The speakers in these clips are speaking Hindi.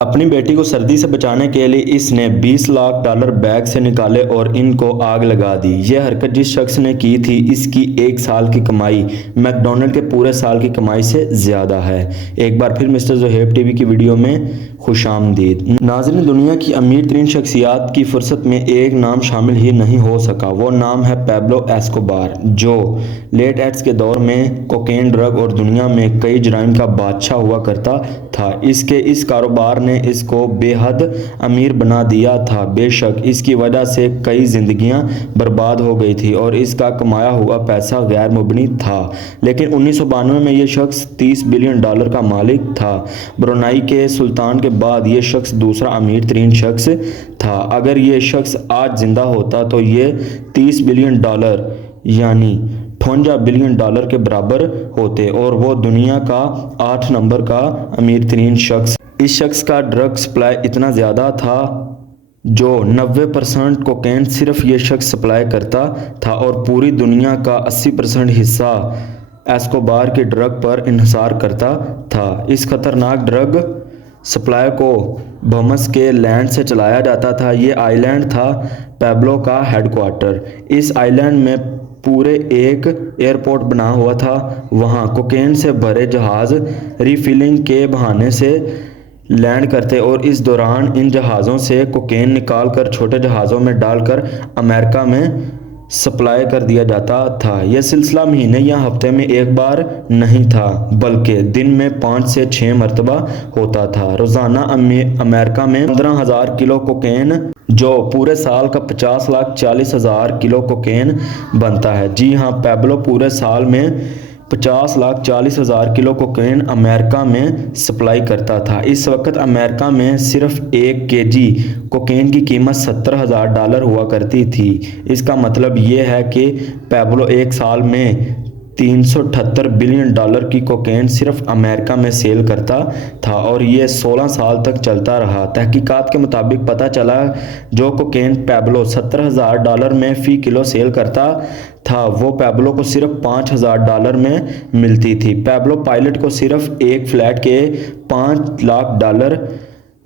अपनी बेटी को सर्दी से बचाने के लिए इसने 20 लाख डॉलर बैग से निकाले और इनको आग लगा दी। यह हरकत जिस शख्स ने की थी, इसकी एक साल की कमाई मैकडॉनल्ड के पूरे साल की कमाई से ज़्यादा है। एक बार फिर मिस्टर ज़ोहैब टीवी की वीडियो में खुशामदीद। नाज़रीन, दुनिया की अमीर तरीन शख्सियात की फुर्सत में एक नाम शामिल ही नहीं हो सका। वो नाम है पैब्लो एस्कोबार, जो लेट एट्स के दौर में कोकेन ड्रग और दुनिया में कई जराइम का बादशाह हुआ करता था। इसके इस कारोबार ने इसको बेहद अमीर बना दिया था। बेशक इसकी वजह से कई जिंदगियां बर्बाद हो गई थी और इसका कमाया हुआ पैसा गैर मुबनी था, लेकिन 1992 में यह शख्स 30 बिलियन डॉलर का मालिक था। ब्रुनाई के सुल्तान के बाद यह शख्स दूसरा अमीर तरीन शख्स था। अगर यह शख्स आज जिंदा होता तो ये 30 बिलियन डॉलर यानी 58 बिलियन डॉलर के बराबर होते और वो दुनिया का 8 नंबर का अमीर तरीन शख्स। इस शख्स का ड्रग सप्लाई इतना ज़्यादा था जो 90% कोकेन सिर्फ ये शख्स सप्लाई करता था और पूरी दुनिया का 80% हिस्सा एस्कोबार के ड्रग पर इन्हिसार करता था। इस खतरनाक ड्रग सप्लाई को बहमस के लैंड से चलाया जाता था। ये आइलैंड था पैब्लो का हेडक्वार्टर। इस आइलैंड में पूरे एक एयरपोर्ट बना हुआ था। वहाँ कोकेन से भरे जहाज़ रिफिलिंग के बहाने से लैंड करते और इस दौरान इन जहाज़ों से कोकेन निकालकर छोटे जहाज़ों में डालकर अमेरिका में सप्लाई कर दिया जाता था। यह सिलसिला महीने या हफ्ते में एक बार नहीं था, बल्कि दिन में 5 से 6 मरतबा होता था। रोज़ाना अमेरिका में 15,000 किलो कोकेन, जो पूरे साल का 50,40,000 किलो कोकेन बनता है। जी हाँ, पैब्लो पूरे साल में 50,40,000 किलो कोकेन अमेरिका में सप्लाई करता था। इस वक्त अमेरिका में सिर्फ 1 केजी कोकेन की कीमत $70,000 हुआ करती थी। इसका मतलब ये है कि पैब्लो एक साल में 378 बिलियन डॉलर की कोकेन सिर्फ अमेरिका में सेल करता था और ये 16 साल तक चलता रहा। तहकीकात के मुताबिक पता चला जो कोकेन पैब्लो $70,000 में फ़ी किलो सेल करता था, वो पैब्लो को सिर्फ $5,000 में मिलती थी। पैब्लो पायलट को सिर्फ एक फ्लैट के $5 लाख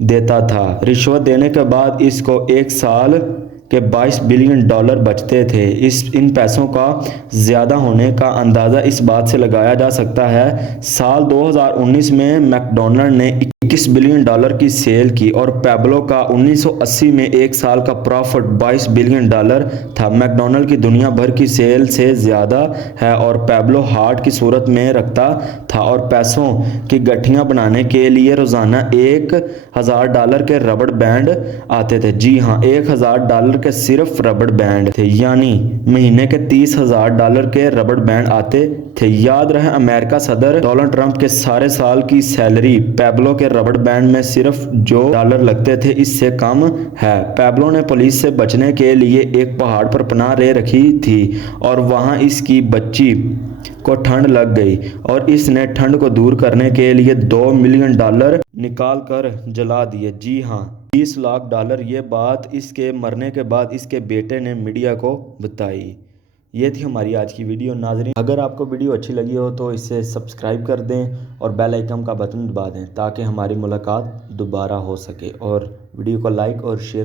देता था। रिश्वत देने के बाद इसको एक साल के 22 बिलियन डॉलर बचते थे। इन पैसों का ज़्यादा होने का अंदाज़ा इस बात से लगाया जा सकता है। साल 2019 में मैकडॉनल्ड ने 21 बिलियन डॉलर की सेल की और पैब्लो का 1980 में एक साल का प्रॉफिट 22 बिलियन डॉलर था। मैकडॉनल्ड की दुनिया भर की सेल से ज़्यादा है और पैब्लो हार्ट की सूरत में रखता था और पैसों की गठियाँ बनाने के लिए रोज़ाना $1,000 के रबड़ बैंड आते थे। जी हाँ, $1,000 के सिर्फ रबड़ बैंड थे, यानी महीने के $30,000 के रबड़ बैंड आते थे। याद रहे, अमेरिका सदर डोनाल्ड ट्रंप के सारे साल की सैलरी पैब्लो के रबड़ बैंड में सिर्फ जो डॉलर लगते थे इससे कम है। पैब्लो ने पुलिस से बचने के लिए एक पहाड़ पर पनाह ले रखी थी और वहां इसकी बच्ची को ठंड लग गई और इसने ठंड को दूर करने के लिए $2 मिलियन निकाल कर जला दिए। जी हाँ, $20 लाख। ये बात इसके मरने के बाद इसके बेटे ने मीडिया को बताई। ये थी हमारी आज की वीडियो। नाज़रीन, अगर आपको वीडियो अच्छी लगी हो तो इसे सब्सक्राइब कर दें और बेल आइकन का बटन दबा दें ताकि हमारी मुलाकात दोबारा हो सके, और वीडियो को लाइक और शेयर